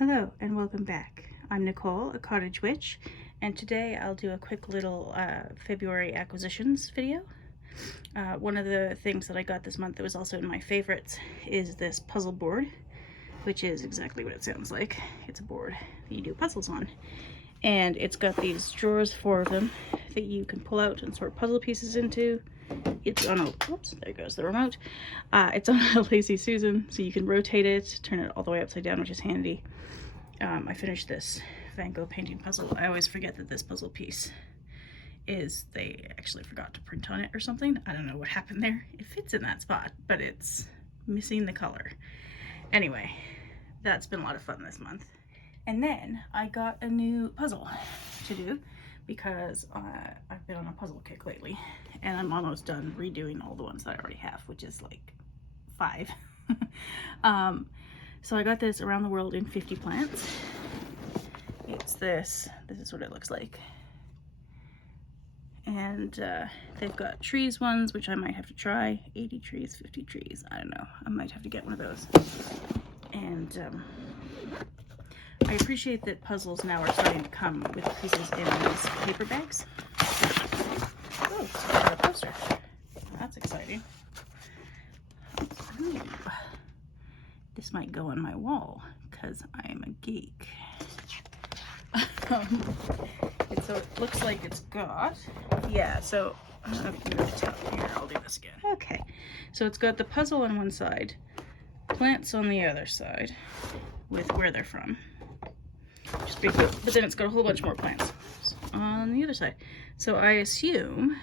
Hello and welcome back. I'm Nicole, a cottage witch, and today I'll do a quick little February acquisitions video. One of the things that I got this month that was also in my favorites is this puzzle board, which is exactly what it sounds like. It's a board that you do puzzles on. And it's got these drawers, 4 of them, that you can pull out and sort puzzle pieces into. It's on a, whoops, there goes the remote. It's on a Lazy Susan, so you can rotate it, turn it all the way upside down, which is handy. I finished this Van Gogh painting puzzle. I always forget that this puzzle piece they actually forgot to print on it or something. I don't know what happened there. It fits in that spot, but it's missing the color. Anyway, that's been a lot of fun this month. And then I got a new puzzle to do because I've been on a puzzle kick lately, and I'm almost done redoing all the ones that I already have, which is like 5. So I got this Around the World in 50 Plants. It's this is what it looks like. And they've got trees ones, which I might have to try. 80 trees, 50 trees, I don't know. I might have to get one of those. And I appreciate that puzzles now are starting to come with pieces in these paper bags. Oh, I got a poster. That's exciting. Ooh. This might go on my wall because I am a geek. So it looks like it's got, yeah, so I don't know if you can really tell. Here, I'll do this again. Okay, so it's got the puzzle on one side, plants on the other side with where they're from. Just big, but then it's got a whole bunch more plants on the other side. So I assume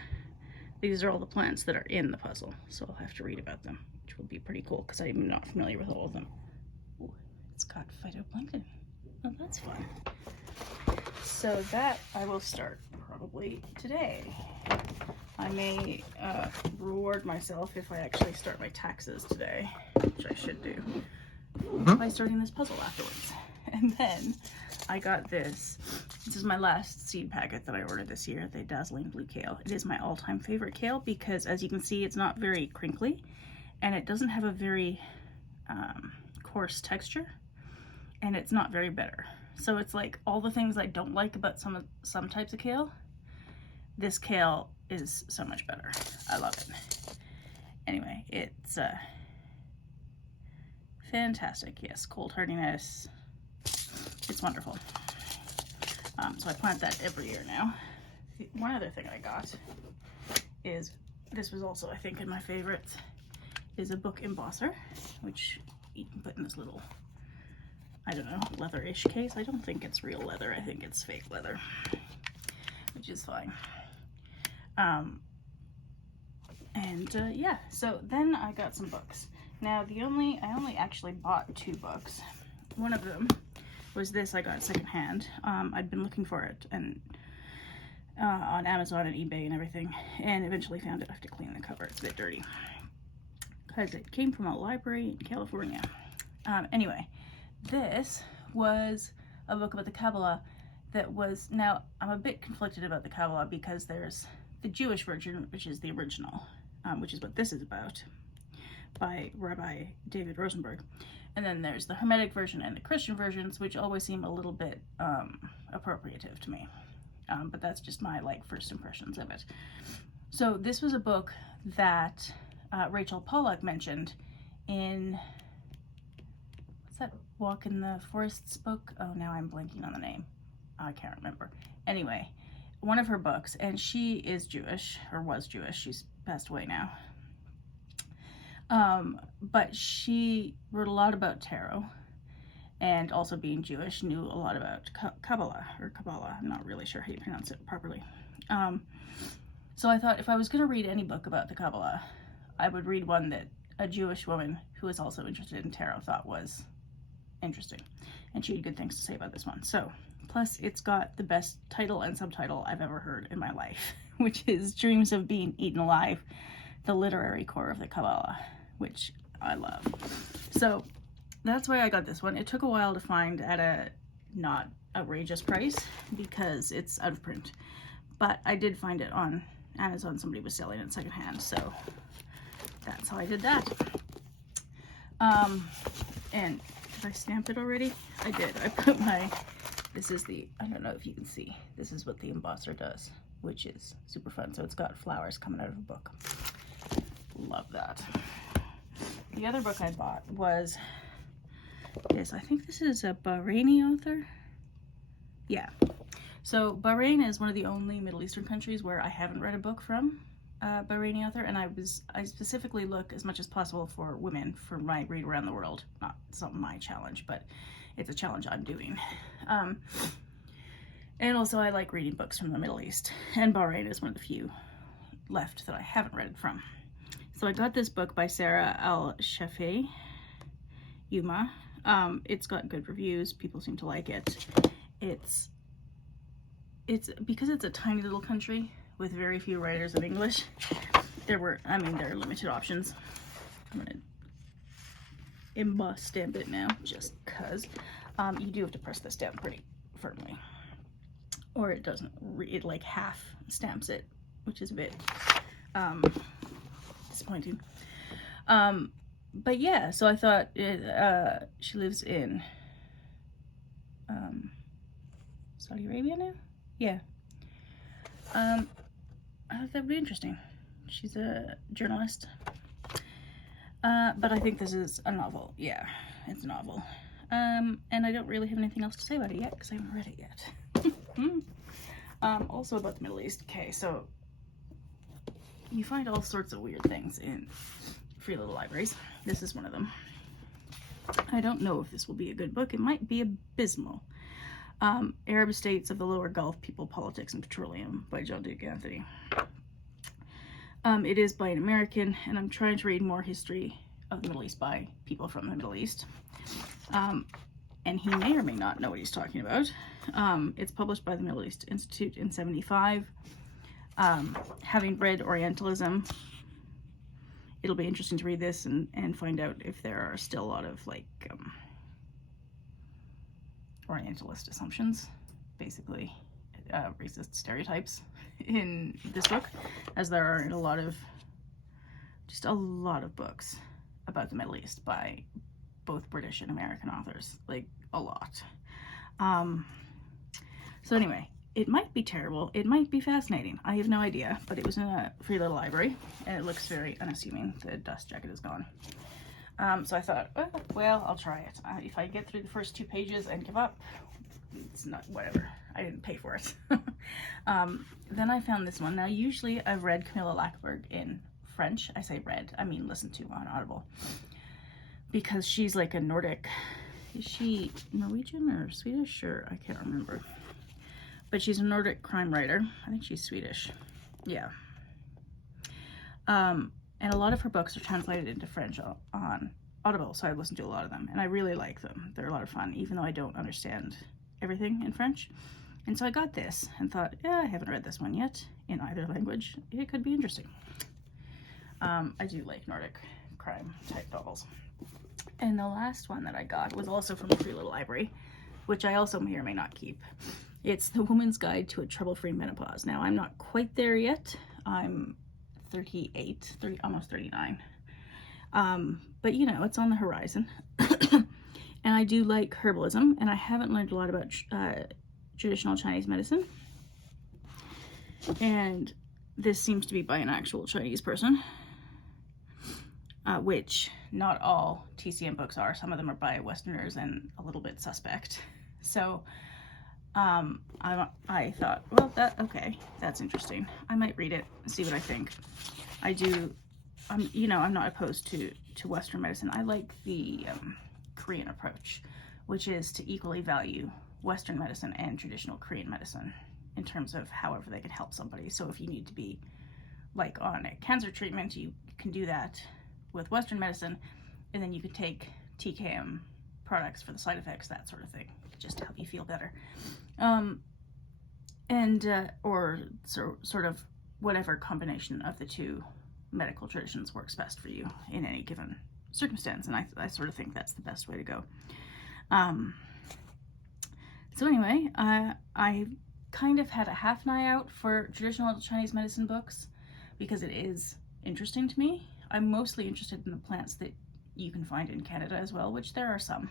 these are all the plants that are in the puzzle. So I'll have to read about them, which will be pretty cool because I'm not familiar with all of them. Ooh, it's got phytoplankton. Oh, that's fun. So that I will start probably today. I may reward myself if I actually start my taxes today, which I should do, by starting this puzzle afterwards. And then I got this. This is my last seed packet that I ordered this year, the Dazzling Blue Kale. It is my all-time favorite kale because, as you can see, it's not very crinkly and it doesn't have a very coarse texture, and it's not very bitter. So it's like all the things I don't like about some types of kale, this kale is so much better. I love it. Anyway, it's fantastic. Yes, cold hardiness. It's wonderful. So I plant that every year now. One other thing I got is, this was also, I think, in my favorites, is a book embosser, which you can put in this little, I don't know, leather-ish case. I don't think it's real leather. I think it's fake leather, which is fine. Yeah, so then I got some books. Now, I only actually bought 2 books. One of them was this I got secondhand. I'd been looking for it and on Amazon and eBay and everything, and eventually found it. I have to clean the cover. It's a bit dirty because it came from a library in California. Anyway, this was a book about the Kabbalah that was, now I'm a bit conflicted about the Kabbalah because there's the Jewish version, which is the original, which is what this is about, by Rabbi David Rosenberg. And then there's the Hermetic version and the Christian versions, which always seem a little bit appropriative to me. But that's just my first impressions of it. So this was a book that Rachel Pollack mentioned in, what's that Walk in the Forests book? Oh, now I'm blanking on the name. I can't remember. Anyway, one of her books, and she is Jewish, or was Jewish. She's passed away now. But she wrote a lot about tarot, and also being Jewish, knew a lot about Kabbalah, or Kabbalah. I'm not really sure how you pronounce it properly. So I thought if I was going to read any book about the Kabbalah, I would read one that a Jewish woman who is also interested in tarot thought was interesting, and she had good things to say about this one. So, plus it's got the best title and subtitle I've ever heard in my life, which is Dreams of Being Eaten Alive, the Literary Core of the Kabbalah, which I love. So that's why I got this one. It took a while to find at a not outrageous price because it's out of print, but I did find it on Amazon. Somebody was selling it secondhand, so that's how I did that. And did I stamp it already? I did. I put my, this is the, I don't know if you can see, this is what the embosser does, which is super fun. So it's got flowers coming out of a book. Love that. The other book I bought was this. I think this is a Bahraini author. Yeah. So Bahrain is one of the only Middle Eastern countries where I haven't read a book from a Bahraini author, and I specifically look as much as possible for women for my read around the world. It's not my challenge, but it's a challenge I'm doing. And also I like reading books from the Middle East, and Bahrain is one of the few left that I haven't read it from. So I got this book by Sarah Al-Shafei Yuma. It's got good reviews. People seem to like it. It's because it's a tiny little country with very few writers of English. There are limited options. I'm gonna emboss stamp it now, just cause. You do have to press this down pretty firmly, or it doesn't. It like half stamps it, which is a bit disappointing. But yeah, so I thought she lives in Saudi Arabia now? Yeah. I thought that would be interesting. She's a journalist. But I think this is a novel. Yeah, it's a novel. And I don't really have anything else to say about it yet because I haven't read it yet. Also about the Middle East. Okay, so you find all sorts of weird things in free little libraries. This is one of them. I don't know if this will be a good book. It might be abysmal. Arab States of the Lower Gulf, People, Politics, and Petroleum by John Duke Anthony. It is by an American, and I'm trying to read more history of the Middle East by people from the Middle East. And he may or may not know what he's talking about. It's published by the Middle East Institute in 1975. Having read Orientalism, it'll be interesting to read this and find out if there are still a lot of like Orientalist assumptions, basically racist stereotypes in this book, as there are in a lot of books about the Middle East by both British and American authors, like a lot. So anyway, it might be terrible, it might be fascinating, I have no idea, but it was in a free little library and it looks very unassuming. The dust jacket is gone. So I thought, well, I'll try it. If I get through the first 2 pages and give up, it's not, whatever. I didn't pay for it. Then I found this one. Now, usually I've read Camilla Lackberg in French. I say read, I mean listened to on Audible. Because she's like a Nordic, is she Norwegian or Swedish? Or I can't remember. But she's a Nordic crime writer. I think she's Swedish. Yeah. And a lot of her books are translated into French on Audible, so I've listened to a lot of them, and I really like them. They're a lot of fun, even though I don't understand everything in French. And so I got this and thought, yeah, I haven't read this one yet in either language. It could be interesting. I do like Nordic crime type novels. And the last one that I got was also from the Free Little Library, which I also may or may not keep. It's The Woman's Guide to a Trouble-Free Menopause. Now, I'm not quite there yet. I'm 38, almost 39. But you know, it's on the horizon. And I do like herbalism, and I haven't learned a lot about traditional Chinese medicine. And this seems to be by an actual Chinese person, which not all TCM books are. Some of them are by Westerners and a little bit suspect. So I thought, well, that's interesting. I might read it and see what I think. I'm not opposed to Western medicine. I like the Korean approach, which is to equally value Western medicine and traditional Korean medicine in terms of however they can help somebody. So if you need to be like on a cancer treatment, you can do that with Western medicine, and then you could take TKM products for the side effects, that sort of thing, just to help you feel better. Or sort of whatever combination of the two medical traditions works best for you in any given circumstance, and I sort of think that's the best way to go. So anyway, I kind of had a half an eye out for traditional Chinese medicine books because it is interesting to me. I'm mostly interested in the plants that you can find in Canada as well, which there are some.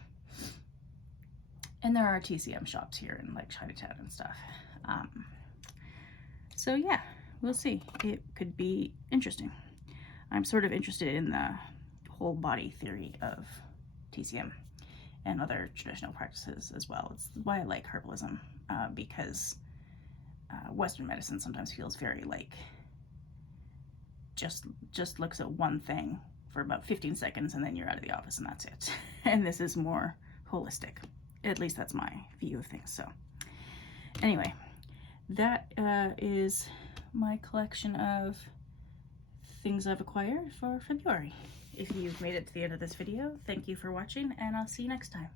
And there are TCM shops here in like Chinatown and stuff. So yeah, we'll see. It could be interesting. I'm sort of interested in the whole body theory of TCM and other traditional practices as well. It's why I like herbalism, because Western medicine sometimes feels very like just looks at one thing for about 15 seconds and then you're out of the office and that's it. And this is more holistic. At least that's my view of things. So anyway, that is my collection of things I've acquired for February. If you've made it to the end of this video, thank you for watching, and I'll see you next time.